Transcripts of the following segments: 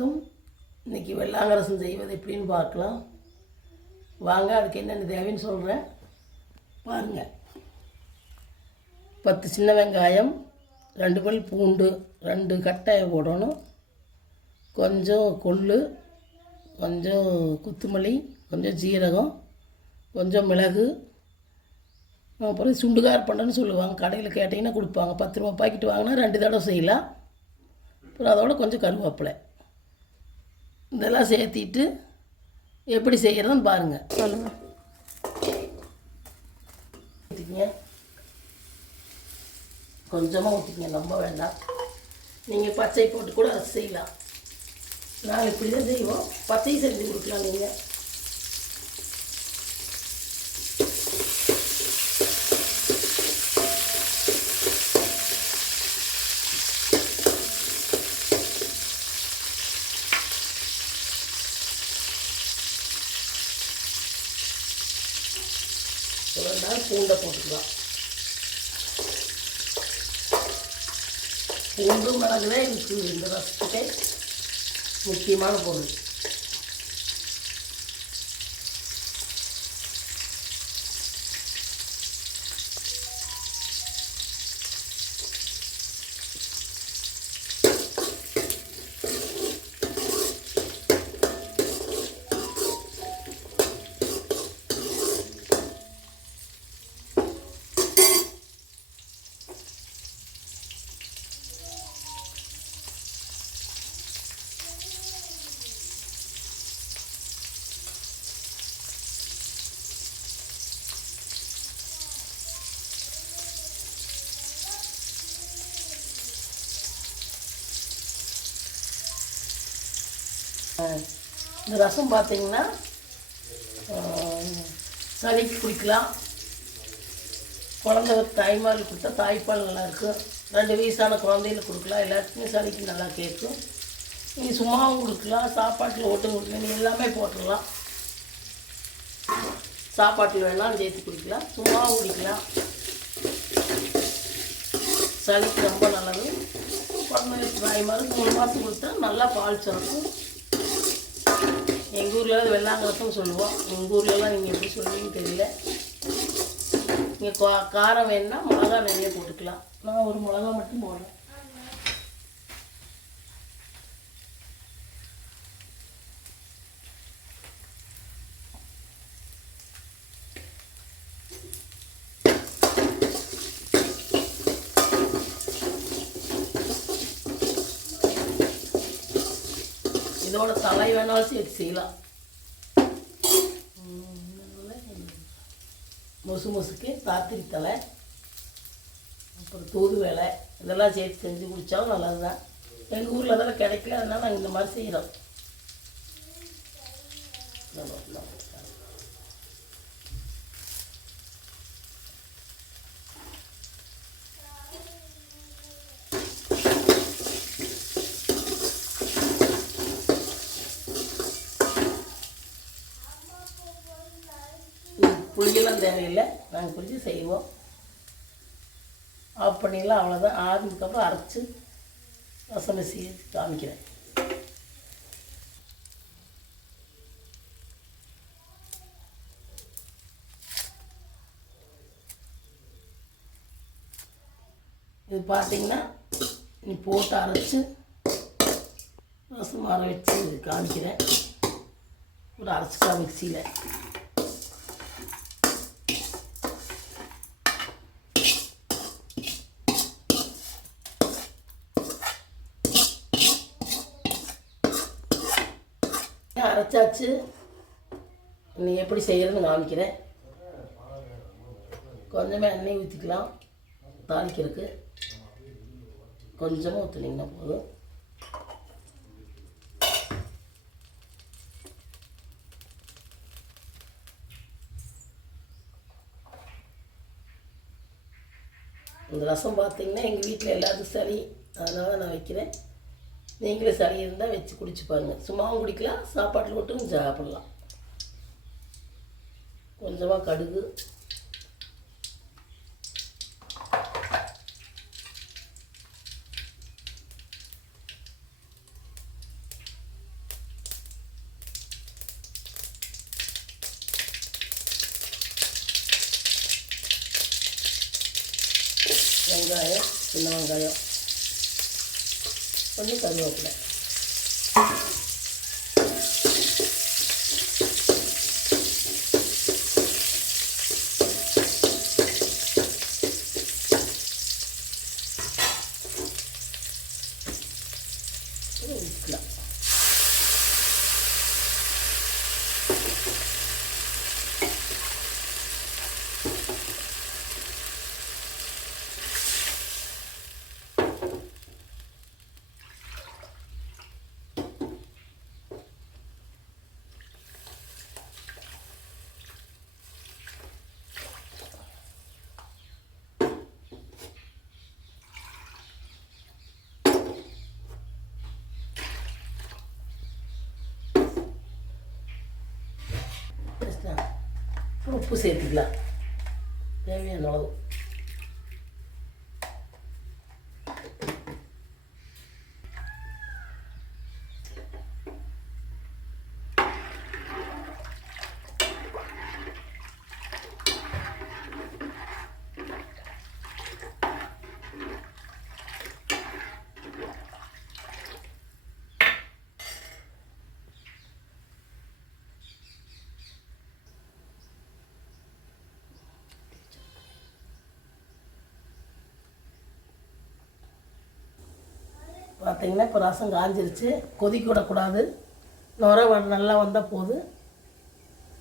வணக்கம். இன்றைக்கி வெள்ளாங்கரசம் செய்வது எப்படின்னு பார்க்கலாம் வாங்க. அதுக்கு என்னென்ன தேவைன்னு சொல்கிறேன் பாருங்கள். 10 சின்ன வெங்காயம், 2 பல் பூண்டு, 2 கட்டை போடணும், கொஞ்சம் கொள்ளு, கொஞ்சம் கொத்தமல்லி, கொஞ்சம் ஜீரகம், கொஞ்சம் மிளகு, அப்புறம் சுண்டுகார் பண்ணன்னு சொல்லுவாங்க. கடையில் கேட்டிங்கன்னா கொடுப்பாங்க. 10 ரூபா பாக்கெட் வாங்கினா 2 தடவை செய்யலாம். அப்புறம் அதோட கொஞ்சம் கருவேப்பிலை இதெல்லாம் சேர்த்திட்டு எப்படி செய்கிறதுன்னு பாருங்கள். சொல்லுங்கள். ஊற்றிக்கிங்க, கொஞ்சமாக ஊற்றிக்கிங்க, ரொம்ப வேண்டாம். நீங்கள் பச்சை போட்டு கூட அதை செய்யலாம். நாங்கள் இப்படி தான் செய்வோம். பச்சையும் செஞ்சு கொடுக்கலாம் நீங்கள். பூண்டை போட்டுக்கலாம். பூண்டு மிளகு தான் எனக்கு இந்த ரசத்துக்கு முக்கியமான பொருள். இந்த ரசம் பார்த்திங்கன்னா சளிக்கு குடிக்கலாம். குழந்தை தாய்மால் கொடுத்தா தாய்ப்பால் நல்லாயிருக்கும். 2 வயசான குழந்தைகளுக்கு கொடுக்கலாம். எல்லாத்துக்குமே சளிக்கு நல்லா கேட்கும். நீங்கள் சும்மாவும் கொடுக்கலாம், சாப்பாட்டில் ஓட்டு கொடுக்கலாம், நீங்கள் எல்லாமே போட்டுடலாம். சாப்பாட்டில் வேணாலும் சேர்த்து குடிக்கலாம், சும்மாவும் குடிக்கலாம். சளிக்கு ரொம்ப நல்லது. குழந்தைகளுக்கு தாய்மால் 3 மாதம் கொடுத்தா நல்லா பால் சுரக்கும். எங்கள் ஊரில் வெள்ளாங்கரசம் சொல்லுவோம். எங்கள் ஊர்லலாம் நீங்கள் எப்படி சொல்லுவீங்கன்னு தெரியல. நீங்கள் காரம் வேணுன்னா மிளகா நிறைய போட்டுக்கலாம். நான் ஒரு மிளகா மட்டும் போடுறேன். இதோட தலை வேணாலும் சேர்த்து செய்யலாம். மொசுக்கு தாத்திரி தலை, அப்புறம் தூதுவலை இதெல்லாம் சேர்த்து செஞ்சு குடித்தாலும் நல்லது தான். எங்கள் ஊரில் அதெல்லாம் கிடைக்கல, அதனால் நாங்கள் இந்த மாதிரி செய்கிறோம். புளியெல்லாம் தேவையில்லை, நாங்கள் புளிச்சு செய்வோம். ஆஃப் பண்ணிடலாம், அவ்வளோதான். ஆறுனதுக்கப்புறம் அரைச்சி ரசம் வச்சு காமிக்கிறேன். இது பார்த்திங்கன்னா நீ போட்டு அரைச்சி ரசம் அரை வச்சு காமிக்கிறேன். ஒரு அரைச்சிக்கா மிக்சியில். அரைச்சாச்சு. நீ எப்படி செய்கிறதுன்னு காமிக்கிறேன். கொஞ்சமாக எண்ணெய் ஊற்றிக்கலாம் தாளிக்கிறதுக்கு. கொஞ்சமாக ஊற்றினீங்கன்னா போதும். இந்த ரசம் பார்த்திங்கன்னா எங்கள் வீட்டில் எல்லாத்துக்கும் சளி, அதனால் நான் வைக்கிறேன். நீங்களே சளி இருந்தால் வச்சு குடிச்சு பாருங்கள். சும்மாவும் குடிக்கலாம், சாப்பாட்டில் போட்டும் சாப்பிடலாம். கொஞ்சமாக கடுகு, வெங்காயம், சின்ன வெங்காயம், கொஞ்சம் கருவேப்பிலை. ஊற்றலாம். உப்பு சேர்த்துக்கலாம் தேவையான அளவு. பார்த்தீங்கன்னா இப்போ ரசம் காஞ்சிருச்சு. கொதிக்க விடக்கூடாது. நுர நல்லா வந்தால் போதும்.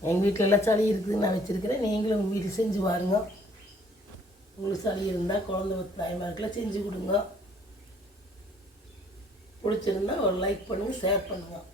எங்கள் வீட்டில் எல்லாம் சளி இருக்குதுன்னு நான் வச்சுருக்கிறேன். நீங்களும் உங்கள் வீட்டில் செஞ்சு பாருங்க. உங்களுக்கு சளி இருந்தால் குழந்தை தாய்மாருக்கெல்லாம் செஞ்சு கொடுங்க. பிடிச்சிருந்தா ஒரு லைக் பண்ணுங்கள், ஷேர் பண்ணுங்கள்.